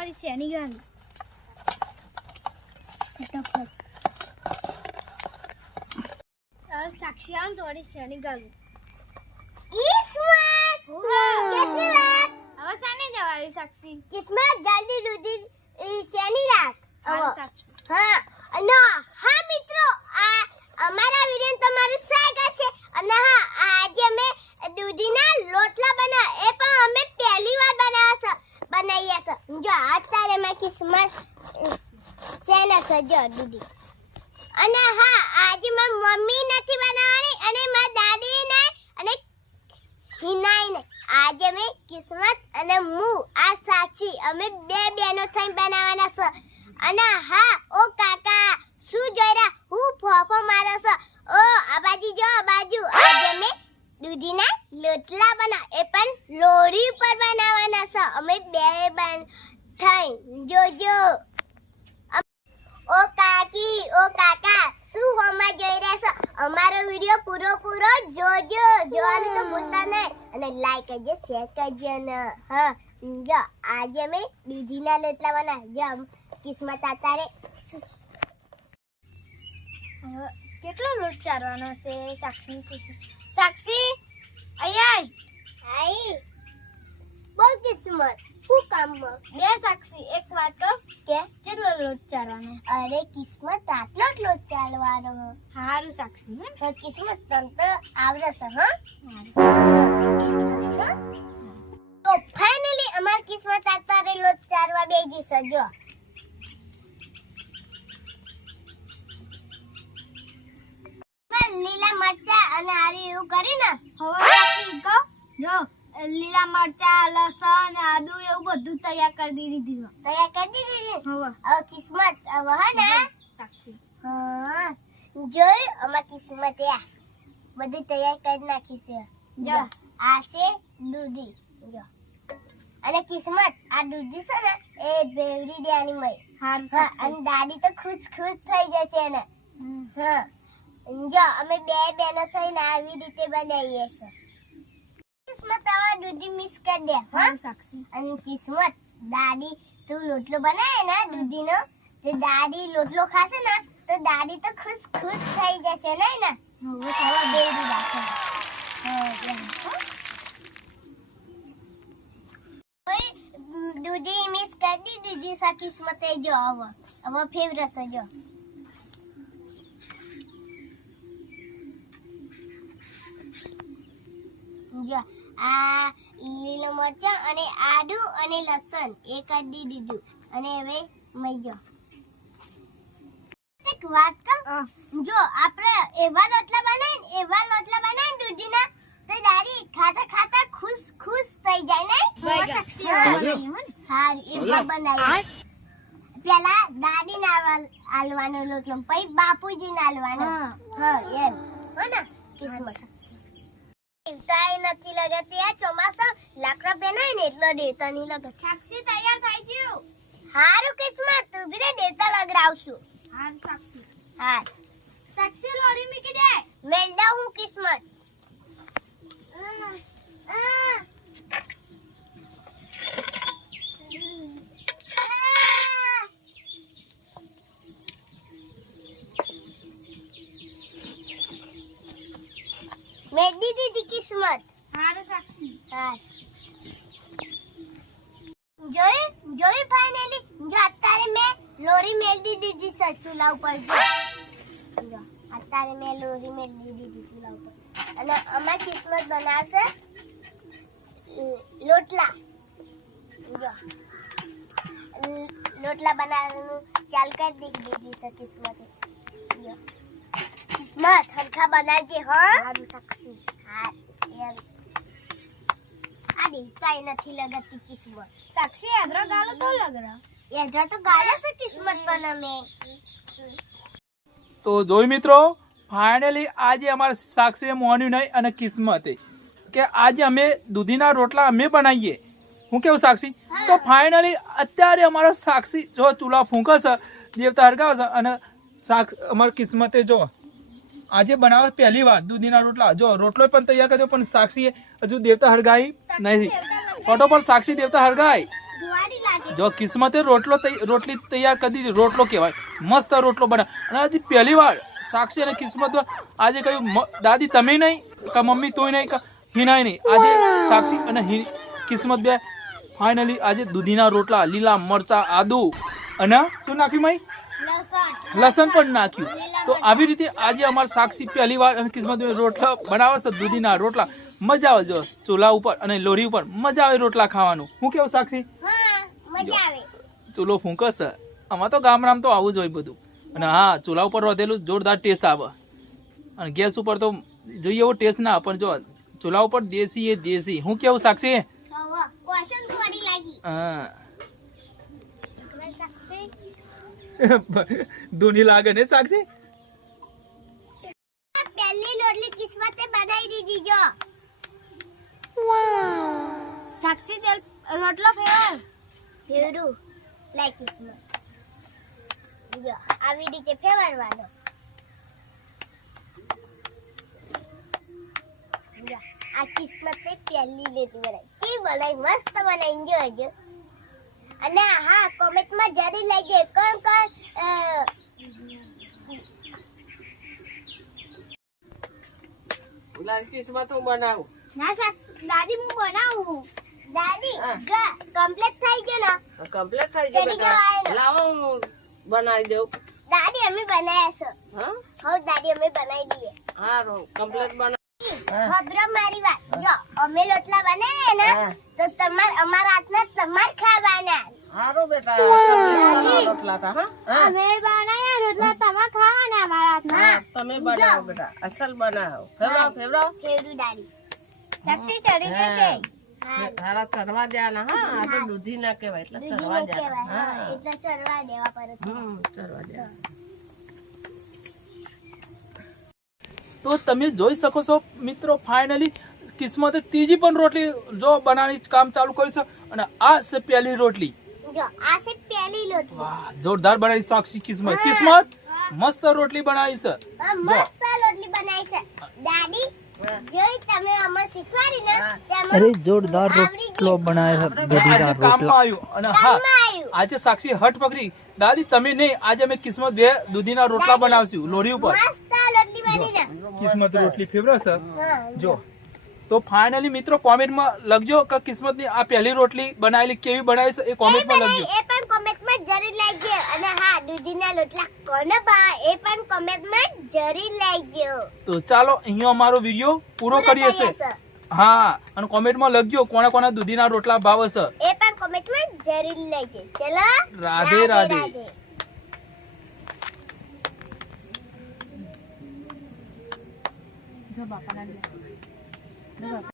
વાળી શેની ગાલી ફટાફટ. સાક્ષી ને તો વાળી શેની ગાલી કિસ્મત! હવે શાને જવાય સાક્ષી. કિસ્મત જલ્દી દૂધી ઈ શેની રાખ હારું હવે. સાક્ષી હા અને હા મિત્રો આ અમારા વીડિયો તમારું સ્વાગત છે અને હા આજે અમે દૂધીના લોટલા બના એ પણ અમે પહેલી વાર બનાવ્યા છે બનાવ્યા છે જો અત્યારે મેં કિસ્મત શેના સજો દૂધી અને હા આજે મારી મમ્મી નથી બનાવવાની અને મારી દાદી ને અને હિનાઈ ને આજે મેં કિસ્મત અને મુ આ સાચી અમે બે બહેનો થઈને બનાવવાના છે અને હા ઓ કાકા શું જોઈ રહ્યા હું ફોફો મારો છો ઓ આ બાજુ જો આ બાજુ આજે મેં દૂધીના લોટલા બના એ પણ લોરી પર બનાવવાના છે અમે બે બન થઈ જોજો ઓ કાકી ઓ કાકા શું હોમાં જોઈ રહ્યા છો અમારો વીડિયો પૂરો પૂરો જોજો જોવાનું તો ભૂલતા નહીં અને લાઈક કરજો શેર કરજો ને હા જો આજે મેં દૂધીના લોટલા બના જો કિસ્મત આતારે કેટલો લોટ ચારવાનો છે સાક્ષી ખુશી સાક્ષી અહીંયા આઈ બોલ કિસ્મત કામમાં? બે સાક્ષી એક વાત કહું કે કેટલો લોટ ચાલવાનો અરે કિસ્મત આટલો જ લોટ ચાલવાનો સારું સાક્ષી હે કિસ્મત તને તો આવડે છે હા. તો ફાઇનલી અમાર કિસ્મત અત્યારે લોટ ચારવા બેજી સજો લીલા મરચા અને આરી એવું કરીને હવે જો. લીલા મરચા લસણ આદુ એવું બધું તૈયાર કરી દીધી. તૈયાર કરી દીધી? હવે. કિસ્મત હવે હે ને? સાક્ષી. હા. જોયું? અમાર કિસ્મત યા બધું તૈયાર કરી નાખી છે. જો. આ છે દૂધી. જો. અને કિસ્મત આ દૂધી છે ને એ બેવડી દેવાની મય. હા અને દાદી તો ખુશ ખુશ થઈ જશે ને હા. જો અમે બે બહેનો થઈને આવી રીતે બનાવીએ છે હવે દૂધી મિક્સ કરી દે હા. સાક્ષી. અને કિસ્મત દાદી તું લોટલો બનાવે ને દૂધીનો તો દાદી લોટલો ખાશે ને તો દાદી તો ખુશ ખુશ થઈ જશે નહીં ને? હવે ચાલો બેડી રાખો દૂધી મિક્સ કરી દી દૂધી સા કિસ્મતે જો હવે હવે ફેવરેટ છે જો. જો. આ લીલો મરચાં અને આદુ અને લસણ એ કાઢી દીધું. અને હવે મૈજો એક વાત કહું? જો આપણે એવા લોટલા બનાવીને એવા લોટલા બનાવીને દૂધીના તો દાદી ખાતા ખાતા ખુશ ખુશ થઈ જાય ને? હાર એવા બનાવી પેલા દાદી ના આલવાનો લોટલો પછી બાપુજી ને આલવાનો. હા. હા એમ. હો ને? કિસ્મત. તાઈ નથી લગતી આ ચોમાસા લાકડા પહેનાય ને એટલો દેતા નહીં લગત સાક્ષી તૈયાર થઈ ગયું. હારું કિસ્મત તું બી ને દેતા લગડાવશું સારું સાક્ષી. હા સાક્ષી લોરી મૂકી દે. મેલડા હું કિસ્મત. આ, આ. આ. મેલડી દીધી કિસ્મત સારું સાક્ષી હા જોઈ જોઈ ફાઇનલી જો અત્યારે મેં લોરી મેલડી દીધી છે ચૂલા ઉપર જો જો, અત્યારે મેં લોરી મેલડી દીધી ચૂલા ઉપર અને અમાર કિસ્મત બનાવશે અ, લોટલા જો અ, લોટલા બનાવવાનું ચાલ કરી દી- દીધી છે કિસ્મતે જો કિસ્મત હરખા બનાવજે હા સારું સાક્ષી હા એમ આ દેવતાએ નથી લગતી કિસ્મત સાક્ષી અદરક ગાલો તો લગડા એડ્રા તો ગાલો છે કિસ્મત પણ અમે તો જોઈ મિત્રો ફાઇનલી આજે અમારે સાક્ષીએ મોન્યું નહીં અને કિસ્મતે કે આજે અમે દૂધીના રોટલા અમે બનાવીએ. હું કેવું સાક્ષી? તો ફાઇનલી અત્યારે અમારો સાક્ષી જો ચૂલા ફૂંકશે દેવતા હરગાવશે અને સાક્ષ અમારી કિસ્મતે જો આજે બનાવે પહેલી વાર દૂધીના રોટલા. જો રોટલો પણ તૈયાર કર્યો પણ સાક્ષીએ હજુ દેવતા હરગાઈ નહીં. ફોટો પણ સાક્ષી દેવતા હળગાઈ. જો કિસ્મતે રોટલો રોટલી તૈયાર કરી દીધી. રોટલો કહેવાય. મસ્ત રોટલો બના. અને આજે પહેલી વાર સાક્ષી અને કિસ્મત આજે કહ્યું દાદી તમે નહીં? કે મમ્મી તોય નહીં? કે હિનાય નહીં. આજે સાક્ષી અને કિસ્મત બે ફાઇનલી આજે દૂધીના રોટલા લીલા મરચા આદુ અને શું નાખ્યું મય? લસણ પણ નાખ્યું. તો આવી રીતે આજે અમારે સાક્ષી પહેલી વાર કિસ્મત રોટલા બનાવે છે દૂધીના રોટલા. મજા આવે જો ચૂલા ઉપર અને લોરી ઉપર. મજા આવે રોટલા ખાવાનું. હું કેવું સાક્ષી? ચૂલો ફૂંકસ આમાં તો ગામડામાં તો આવું જ હોય બધું. અને હા ચૂલા ઉપર રોધેલું જોરદાર ટેસ્ટ આવે. અને ગેસ ઉપર તો જોઈએ એવો ટેસ્ટ ના પણ જો ચૂલા ઉપર દેશી એ દેશી. હું કેવું સાક્ષી? હા મેં સાક્ષી દૂની લાગે ને સાક્ષી? પહેલી લોટલી કિસ્મતે બનાવી દીધી જો. સાક્ષી તેલ રોટલો ફેવર ફેવરું લાઈક કિસ્મત. જો આવી રીતે ફેરવવાનો. જો, આ કિસ્મતે પહેલી લેતી બનાવી. તે બનાવી મસ્ત બનાવી જો. અને હા કોમેન્ટમાં જરૂર લઈ કોણ કોણ બનાવું? ના સાક્ષી દાદી હું બનાવું. દાદી હા. જો કમ્પ્લીટ થઈ ગયો ને. કમ્પ્લીટ થઈ ગયું બેટા. લાવો હું બનાવી દઉં. દાદી અમે બનાવ્યા છે. હા? હો દાદી અમે બનાવી દઈએ. હારું કમ્પ્લીટ બનાવ. ખબરો મારી વાત. જો અમે લોટલા બનાવીએ ને તો તમાર અમારા હાથના તમાર ખાવાના હારો બેટા રોટલા તા હા? અમે બનાયા રોટલા તમે ખાવાના અમારા હાથમાં તમે બનાવો બેટા અસલ બનાવો. ફેવરાવ ફેવરાવ. ફેવરું દાદી સાક્ષી ચડી જશે. તારા ચરવા દેવાના હા. આ તો દૂધી ના કહેવાય એટલે ચરવા દેવાના હા હા. એટલે ચરવા દેવા પર ચરવા તો તમે જોઈ શકો છો મિત્રો ફાઇનલી કિસ્મતે ત્રીજી પણ રોટલી જો બનાવવાની કામ ચાલુ કર્યું છે અને આ છે પહેલી રોટલી. જો આ છે પહેલી લોટલી વાહ જોરદાર બનાવી સાક્ષી કિસ્મત. કિસ્મત મસ્ત રોટલી બનાવી છે. મસ્ત લોટલી બનાવી છે. દાદી અરે જોરદાર રોટલો બનાવ્યો રોટલા. અને હા આજે સાક્ષી હટ પકડી. દાદી તમે નહીં આજે અમે કિસ્મત બે દૂધીના રોટલા બનાવશું લોરી ઉપર. મસ્ત બની કિસ્મત રોટલી ફેવરેટ જો. તો ફાઇનલી મિત્રો કોમેન્ટમાં લખજો કે કિસ્મતની આ પહેલી રોટલી બનાવેલી કેવી બનાવી છે એ એ કોમેન્ટમાં લખજો. એ પણ કોમેન્ટમાં જરૂર લખજો. અને હા દૂધીના રોટલા કોને ભાવે એ પણ કોમેન્ટમાં જરૂર લખજો. તો ચાલો અહીંયા અમારો વીડિયો પૂરો કરીએ છે હા અને કોમેન્ટમાં લખજો કોને કોના દૂધીના રોટલા ભાવે છે. એ પણ કોમેન્ટમાં જરૂર લખજો. ચલો. રાધે. રાધે. 你看吧，把那个，那个。